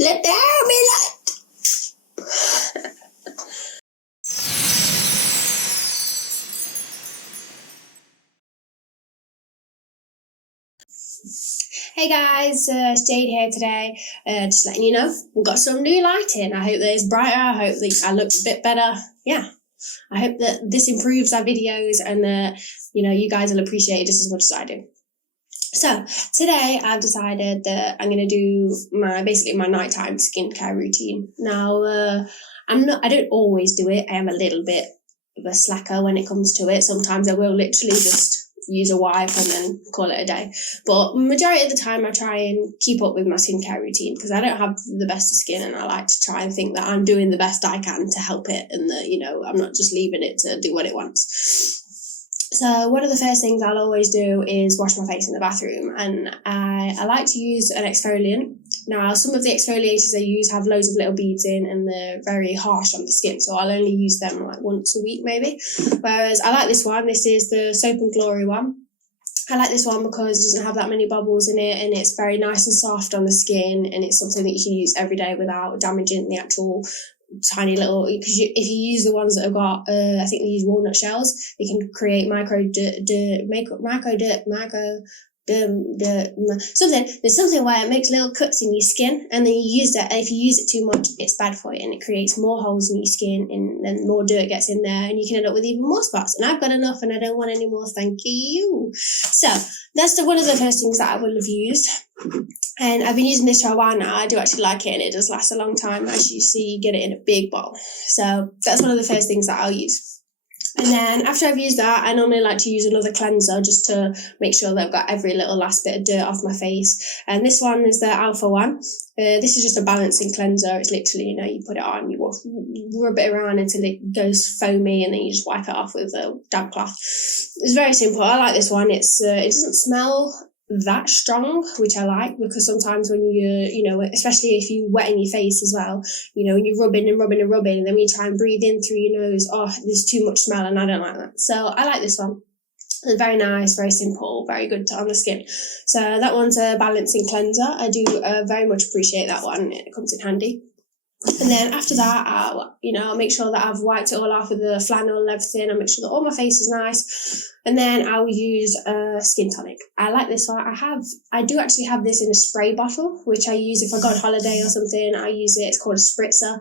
Let there be light. Hey guys, it's Jade here today. Just letting you know, we've got some new lighting. I hope that it's brighter. I hope that I look a bit better. Yeah, I hope that this improves our videos and that, you guys will appreciate it just as much as I do. So today I've decided that I'm going to do my nighttime skincare routine. Now, I don't always do it. I am a little bit of a slacker when it comes to it. Sometimes I will literally just use a wipe and then call it a day. But majority of the time I try and keep up with my skincare routine because I don't have the best of skin, and I like to try and think that I'm doing the best I can to help it, and that, I'm not just leaving it to do what it wants. So one of the first things I'll always do is wash my face in the bathroom, and I like to use an exfoliant. Now, some of the exfoliators I use have loads of little beads in and they're very harsh on the skin, so I'll only use them like once a week maybe. Whereas I like this one. This is the Soap and Glory one. I like this one because it doesn't have that many bubbles in it, and it's very nice and soft on the skin, and it's something that you can use every day without damaging the actual tiny little, because if you use the ones that have got I think they use walnut shells, they can create there's something where it makes little cuts in your skin, and then if you use it too much, it's bad for you, and it creates more holes in your skin, and then more dirt gets in there, and you can end up with even more spots. And I've got enough, and I don't want any more, thank you. So that's one of the first things that I will have used, and I've been using this for a while now. I do actually like it, and it does last a long time. As you see, you get it in a big bottle, so that's one of the first things that I'll use. And then after I've used that, I normally like to use another cleanser just to make sure that I've got every little last bit of dirt off my face. And this one is the Alpha one. This is just a balancing cleanser. It's literally, you put it on, you rub it around until it goes foamy, and then you just wipe it off with a damp cloth. It's very simple. I like this one. It doesn't smell that strong, which I like, because sometimes when especially if you wet in your face as well, when you're rubbing and rubbing and rubbing, and then when you try and breathe in through your nose, there's too much smell, and I don't like that. So I like this one. It's very nice, very simple, very good on the skin. So that one's a balancing cleanser. I do very much appreciate that one. It comes in handy. And then after that, I'll make sure that I've wiped it all off with the flannel and everything. I'll make sure that all my face is nice. And then I'll use a skin tonic. I like this one. I do actually have this in a spray bottle, which I use if I go on holiday or something. I use it. It's called a spritzer.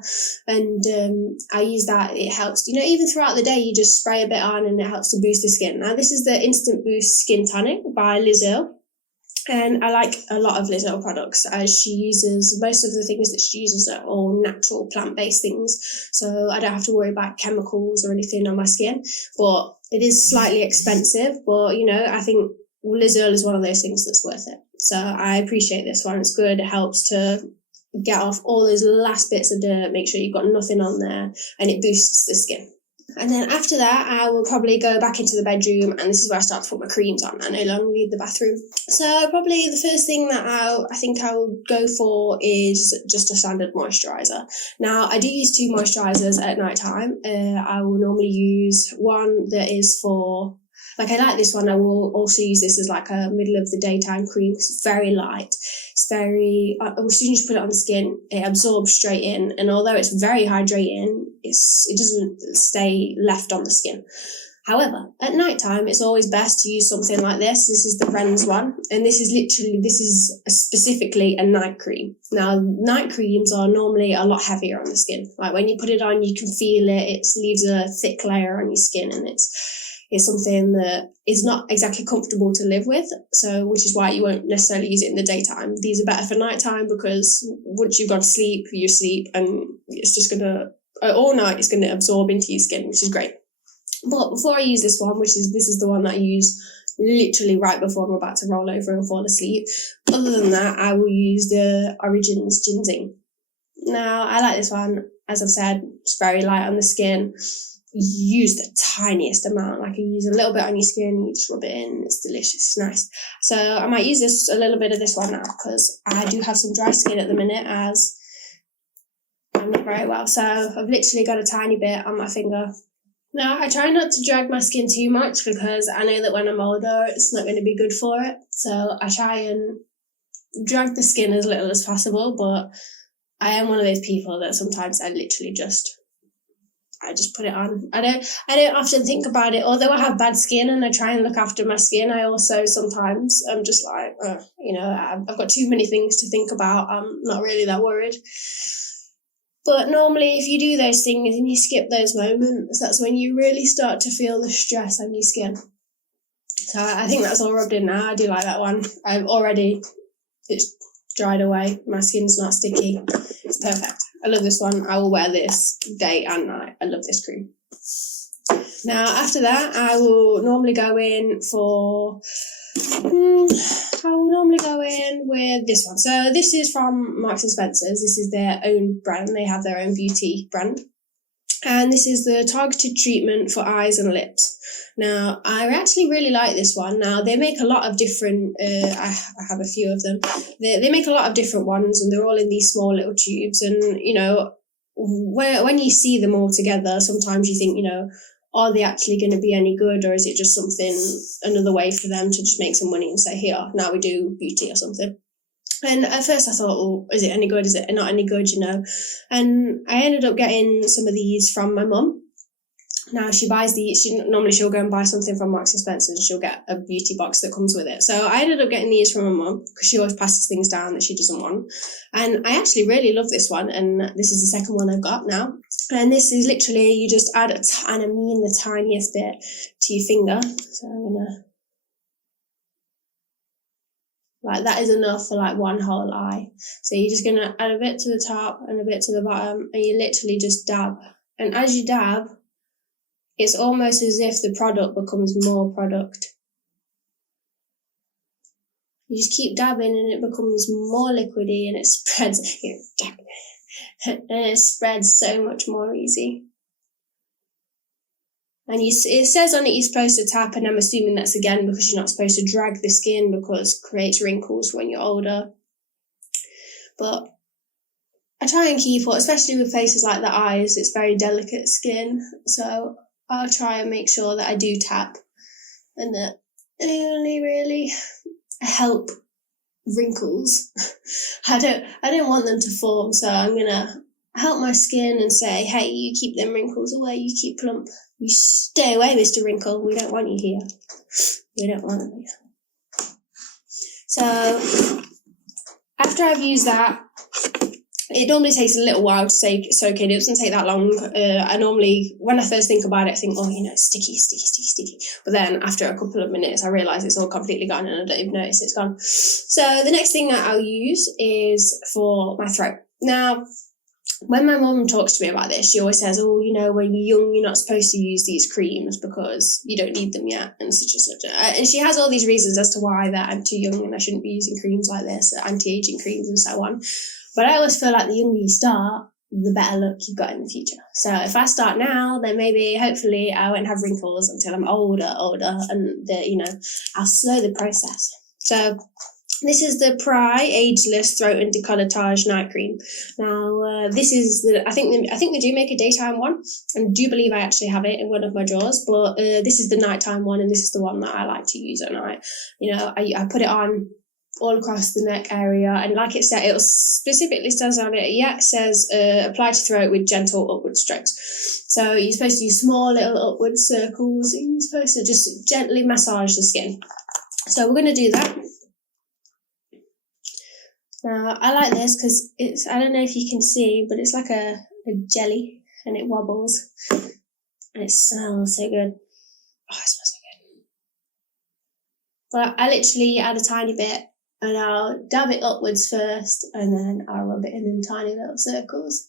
And I use that. It helps, even throughout the day, you just spray a bit on and it helps to boost the skin. Now, this is the Instant Boost Skin Tonic by Liz Earle. And I like a lot of Liz Earle products, as she uses, most of the things that she uses are all natural plant-based things. So I don't have to worry about chemicals or anything on my skin. But it is slightly expensive. But, I think Liz Earle is one of those things that's worth it. So I appreciate this one. It's good. It helps to get off all those last bits of dirt, make sure you've got nothing on there, and it boosts the skin. And then after that, I will probably go back into the bedroom, and this is where I start to put my creams on. I no longer leave the bathroom. So probably the first thing that I think I would go for is just a standard moisturiser. Now, I do use 2 moisturisers at night time. I will normally use one that is for, I like this one. I will also use this as like a middle of the daytime cream because it's very light. It's very, as soon as you put it on the skin, it absorbs straight in. And although it's very hydrating, it doesn't stay left on the skin. However, at night time, it's always best to use something like this. This is the Friends one. And this is specifically a night cream. Now, night creams are normally a lot heavier on the skin. Like when you put it on, you can feel it. It leaves a thick layer on your skin, and it's something that is not exactly comfortable to live with. So, which is why you won't necessarily use it in the daytime. These are better for nighttime because once you've gone to sleep, you sleep, and it's just all night it's going to absorb into your skin, which is great. But before I use this one, this is the one that I use literally right before I'm about to roll over and fall asleep. Other than that, I will use the Origins Ginseng. Now, I like this one. As I've said, it's very light on the skin. Use the tiniest amount. Like, you use a little bit on your skin, you just rub it in. It's delicious. It's nice. So I might use a little bit of this one now because I do have some dry skin at the minute, as I'm not very well. So I've literally got a tiny bit on my finger. Now, I try not to drag my skin too much because I know that when I'm older, it's not going to be good for it. So I try and drag the skin as little as possible, but I am one of those people that sometimes I just put it on. I don't often think about it. Although I have bad skin and I try and look after my skin, I also sometimes I'm just like, I've got too many things to think about. I'm not really that worried. But normally if you do those things and you skip those moments, that's when you really start to feel the stress on your skin. So I think that's all rubbed in now. I do like that one. It's dried away. My skin's not sticky. It's perfect. I love this one. I will wear this day and night. I love this cream. Now, after that, I will normally go in with this one. So this is from Marks and Spencer's. This is their own brand. They have their own beauty brand. And this is the targeted treatment for eyes and lips. Now, I actually really like this one. Now, they make a lot of different, I have a few of them. They make a lot of different ones, and they're all in these small little tubes. And, when you see them all together, sometimes you think, are they actually going to be any good, or is it just another way for them to just make some money and say, here, now we do beauty or something? And at first I thought, is it any good? Is it not any good, And I ended up getting some of these from my mum. Now she buys these, she'll go and buy something from Marks and Spencer and she'll get a beauty box that comes with it. So I ended up getting these from my mum because she always passes things down that she doesn't want. And I actually really love this one, and this is the second one I've got now. And this is literally, you just add the tiniest bit to your finger. So I'm going to, that is enough for one whole eye. So you're just going to add a bit to the top and a bit to the bottom, and you literally just dab. And as you dab, it's almost as if the product becomes more product. You just keep dabbing and it becomes more liquidy, and it spreads. And it spreads so much more easy. And it says on it you're supposed to tap, and I'm assuming that's again because you're not supposed to drag the skin because it creates wrinkles when you're older. But I try and keep it, especially with places like the eyes, it's very delicate skin. So I'll try and make sure that I do tap and that they only really help wrinkles. I don't want them to form, so I'm gonna help my skin and say, hey, you keep them wrinkles away, you keep plump. You stay away, Mr. Wrinkle. We don't want you here. We don't want you here. So after I've used that, it normally takes a little while to soak in. It doesn't take that long. I normally, when I first think about it, I think, sticky. But then after a couple of minutes, I realise it's all completely gone and I don't even notice it's gone. So the next thing that I'll use is for my throat. Now, when my mum talks to me about this, she always says, when you're young, you're not supposed to use these creams because you don't need them yet, and such and such. And she has all these reasons as to why that I'm too young and I shouldn't be using creams like this, anti-aging creams and so on. But I always feel like the younger you start, the better look you've got in the future. So if I start now, then hopefully I won't have wrinkles until I'm older, and I'll slow the process. So this is the Pry Ageless Throat and Decolletage Night Cream. Now, this is I think they do make a daytime one, and I do believe I actually have it in one of my drawers, but this is the nighttime one, and this is the one that I like to use at night. I put it on all across the neck area, and like it said, it specifically says on it, it says apply to throat with gentle upward strokes. So you're supposed to use small little upward circles, and you're supposed to just gently massage the skin. So we're going to do that. Now, I like this because I don't know if you can see, but it's like a jelly, and it wobbles, and it smells so good. Oh, it smells so good. But I literally add a tiny bit, and I'll dab it upwards first, and then I'll rub it in tiny little circles.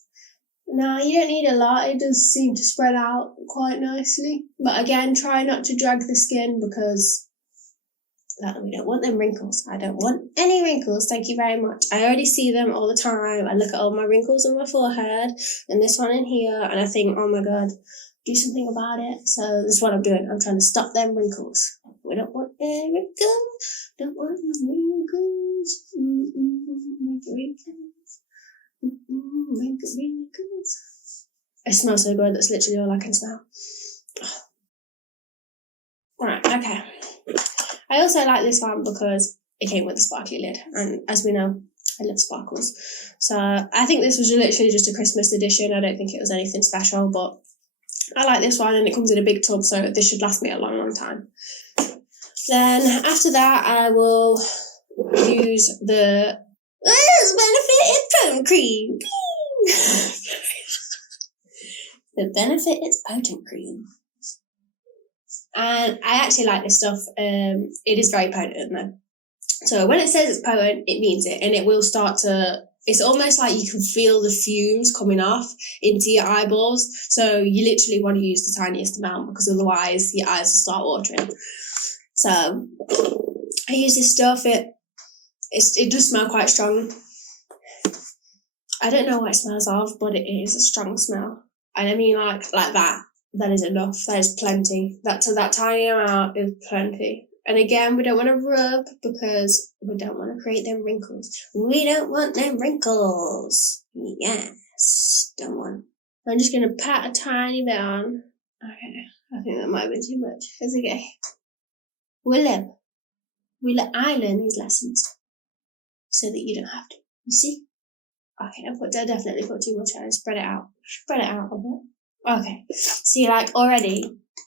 Now, you don't need a lot. It does seem to spread out quite nicely. But again, try not to drag the skin because we don't want them wrinkles. I don't want any wrinkles. Thank you very much. I already see them all the time. I look at all my wrinkles on my forehead and this one in here, and I think, oh my God, do something about it. So that's what I'm doing. I'm trying to stop them wrinkles. We don't want any wrinkles. Don't want no wrinkles. Wrinkles. It smells so good. That's literally all I can smell. Right, okay. I also like this one because it came with a sparkly lid, and as we know, I love sparkles. So I think this was literally just a Christmas edition. I don't think it was anything special, but I like this one, and it comes in a big tub, so this should last me a long, long time. Then after that, I will use the Benefit Potent Cream. The Benefit is Potent Cream. And I actually like this stuff. It is very potent though. So when it says it's potent, it means it, and it will start to, it's almost like you can feel the fumes coming off into your eyeballs. So you literally want to use the tiniest amount, because otherwise your eyes will start watering. So I use this stuff. It does smell quite strong. I don't know what it smells of, but it is a strong smell. And I mean, like that. That is enough. That is plenty. That tiny amount is plenty. And again, we don't want to rub, because we don't want to create them wrinkles. We don't want them wrinkles. Yes, don't want. I'm just going to pat a tiny bit on. Okay, I think that might be too much. It's okay. I learn these lessons so that you don't have to. You see? Okay, I definitely put too much on. Spread it out. Spread it out a bit. Okay, see, like already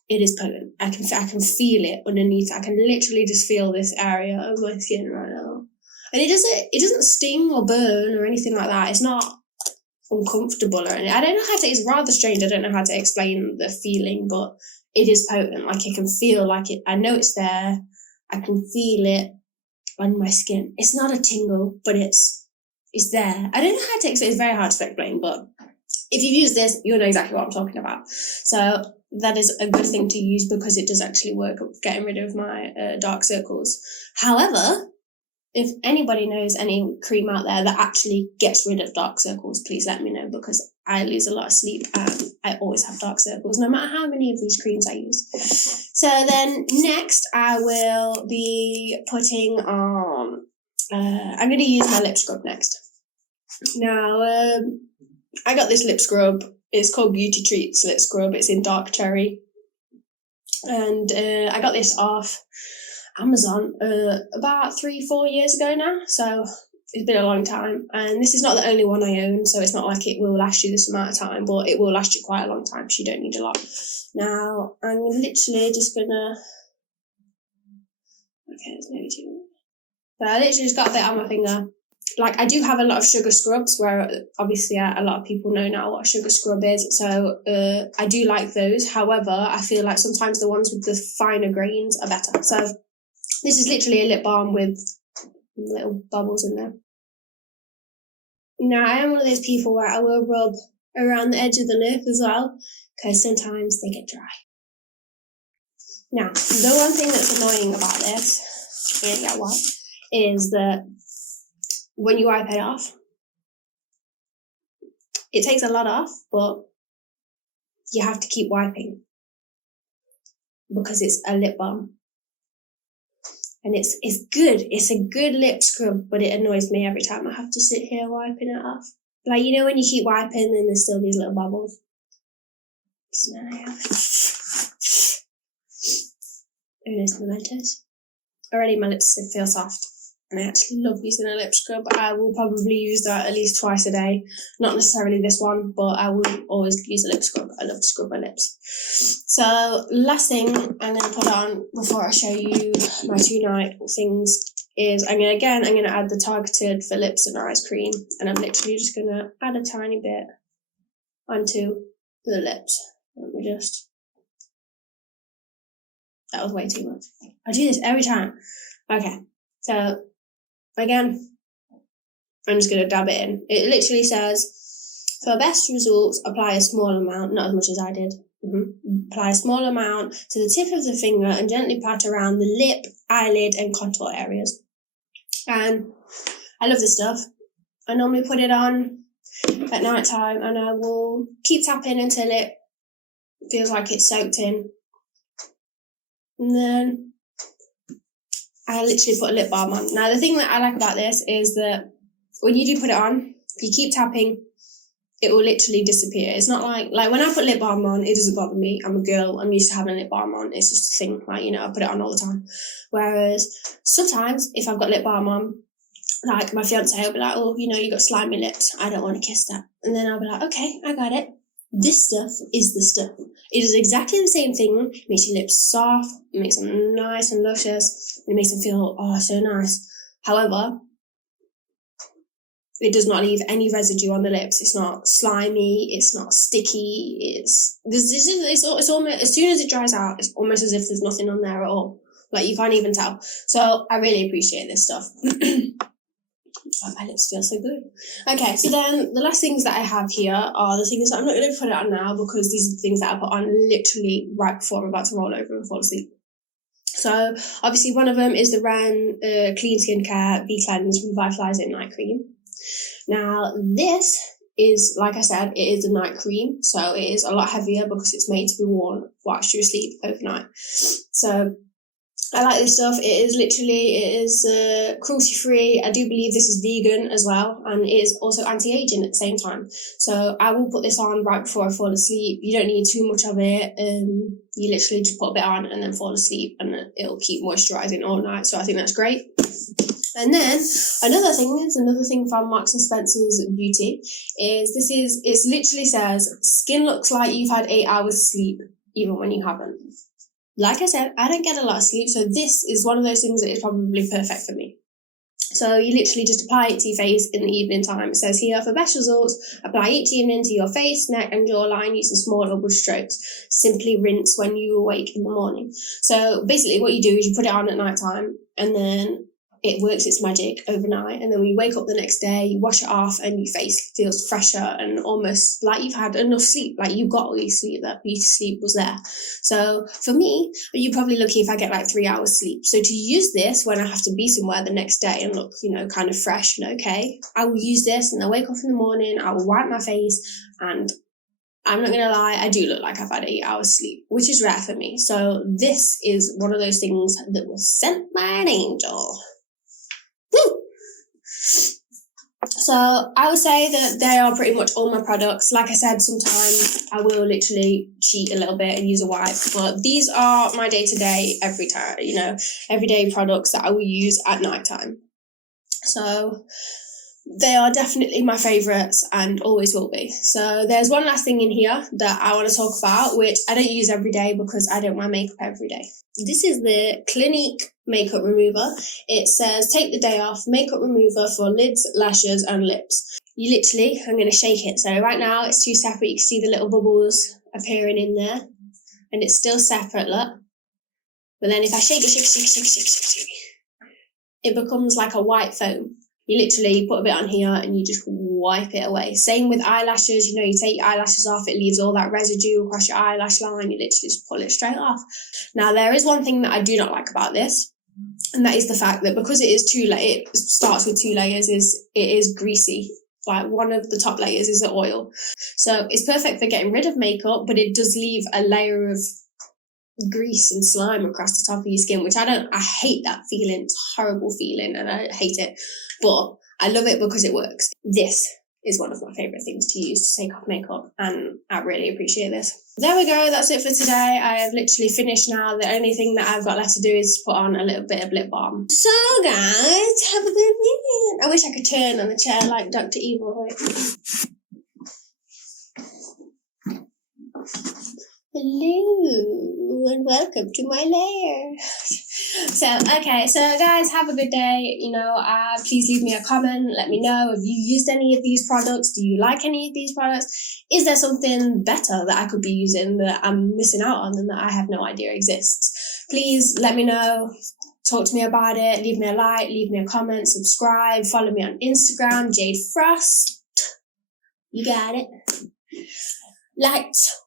it is potent. I can feel it underneath. I can literally just feel this area of my skin right now, and it doesn't sting or burn or anything like that. It's not uncomfortable or anything. I don't know how to. It's rather strange. I don't know how to explain the feeling, but it is potent. Like I can feel like it. I know it's there. I can feel it on my skin. It's not a tingle, but it's there. I don't know how to explain. It's very hard to explain, but if you've used this, you'll know exactly what I'm talking about. So that is a good thing to use, because it does actually work at getting rid of my dark circles. However, if anybody knows any cream out there that actually gets rid of dark circles, please let me know, because I lose a lot of sleep and I always have dark circles, no matter how many of these creams I use. So then next I will be putting on, I'm going to use my lip scrub next. Now, I got this lip scrub. It's called Beauty Treats lip scrub. It's in dark cherry. And I got this off Amazon about 3-4 years ago now. So it's been a long time. And this is not the only one I own. So it's not like it will last you this amount of time, but it will last you quite a long time. So you don't need a lot. Now, I'm literally just going to... Okay, it's maybe too much. So I literally just got a bit on my finger. Like, I do have a lot of sugar scrubs, where obviously a lot of people know now what a sugar scrub is, so I do like those. However, I feel like sometimes the ones with the finer grains are better. So this is literally a lip balm with little bubbles in there. Now, I am one of those people where I will rub around the edge of the lip as well, because sometimes they get dry. Now, the one thing that's annoying about this, is that when you wipe it off, it takes a lot off, but you have to keep wiping, because it's a lip balm. And it's good. It's a good lip scrub, but it annoys me every time I have to sit here wiping it off. Like, you know, when you keep wiping and there's still these little bubbles. Unos momentos. Already my lips feel soft. And I actually love using a lip scrub. I will probably use that at least twice a day. Not necessarily this one, but I will always use a lip scrub. I love to scrub my lips. So last thing I'm going to put on before I show you my 2-night things is I'm going to add the Targeted for Lips and Eyes cream. And I'm literally just going to add a tiny bit onto the lips. Let me just... That was way too much. I do this every time. Okay, so... Again, I'm just going to dab it in. It literally says, for best results, apply a small amount, not as much as I did. Apply a small amount to the tip of the finger and gently pat around the lip, eyelid, and contour areas. And I love this stuff. I normally put it on at night time, and I will keep tapping until it feels like it's soaked in. And then I literally put a lip balm on. Now, the thing that I like about this is that when you do put it on, if you keep tapping, it will literally disappear. It's not like when I put lip balm on, it doesn't bother me. I'm a girl. I'm used to having lip balm on. It's just a thing. I put it on all the time. Whereas sometimes if I've got lip balm on like my fiance will be like, oh, you know, you got slimy lips, I don't want to kiss that. And then I'll be like, okay, I got it. This stuff is the stuff. It is exactly the same thing. It makes your lips soft, it makes them nice and luscious, it makes them feel, oh, so nice. However, it does not leave any residue on the lips. It's not slimy, it's not sticky, it's almost, as soon as it dries out, it's almost as if there's nothing on there at all. Like, you can't even tell. So I really appreciate this stuff. Oh, my lips feel so good. Okay, so then the last things that I have here are the things that I'm not going to put it on now, because these are the things that I put on literally right before I'm about to roll over and fall asleep. So obviously one of them is the Ren Clean Skincare V-Cleanse Revitalizing Night Cream. Now this is, like I said, it is a night cream, so it is a lot heavier because it's made to be worn whilst you're asleep overnight. So I like this stuff. It is cruelty-free. I do believe this is vegan as well, and it is also anti-aging at the same time. So I will put this on right before I fall asleep. You don't need too much of it. You literally just put a bit on and then fall asleep, and it'll keep moisturising all night. So I think that's great. And then another thing from Marks and Spencer's Beauty is it literally says, skin looks like you've had 8 hours sleep even when you haven't. Like I said, I don't get a lot of sleep, so this is one of those things that is probably perfect for me. So you literally just apply it to your face in the evening time. It says here, for best results, apply each evening to your face, neck and jawline using small or brush strokes. Simply rinse when you awake in the morning. So basically what you do is you put it on at night time, and then it works its magic overnight, and then when you wake up the next day, you wash it off and your face feels fresher and almost like you've had enough sleep, like you got all your sleep, that beauty sleep was there. So for me, you're probably lucky if I get like 3 hours sleep. So to use this when I have to be somewhere the next day and look, kind of fresh and okay, I will use this, and I wake up in the morning, I will wipe my face, and I'm not going to lie, I do look like I've had 8 hours sleep, which is rare for me. So this is one of those things that was sent by an angel. Woo! So I would say that they are pretty much all my products. Like I said, sometimes I will literally cheat a little bit and use a wipe, but these are my day-to-day, everyday products that I will use at night time. So they are definitely my favourites and always will be. So there's one last thing in here that I want to talk about, which I don't use every day because I don't wear makeup every day. This is the Clinique makeup remover. It says, take the day off, makeup remover for lids, lashes and lips. You literally, I'm going to shake it. So right now it's two separate. You can see the little bubbles appearing in there, and it's still separate, look. But then if I shake it, it becomes like a white foam. You literally put a bit on here and you just wipe it away. Same with eyelashes. You take your eyelashes off, it leaves all that residue across your eyelash line. You literally just pull it straight off. Now, there is one thing that I do not like about this, and that is the fact that because it starts with 2 layers, it is greasy. Like, one of the top layers is the oil. So it's perfect for getting rid of makeup, but it does leave a layer of grease and slime across the top of your skin, which I hate that feeling. It's a horrible feeling and I hate it, but I love it because it works. This is one of my favorite things to use to take off makeup, and I really appreciate this. There we go, that's it for today. I have literally finished now. The only thing that I've got left to do is put on a little bit of lip balm. So guys, have a good weekend. I wish I could turn on the chair like Dr. Evil. Hello and welcome to my lair. So guys, have a good day. Please leave me a comment. Let me know, have you used any of these products? Do you like any of these products? Is there something better that I could be using that I'm missing out on and that I have no idea exists? Please let me know. Talk to me about it. Leave me a like, leave me a comment, subscribe, follow me on Instagram, Jade Frost. You got it. Lights.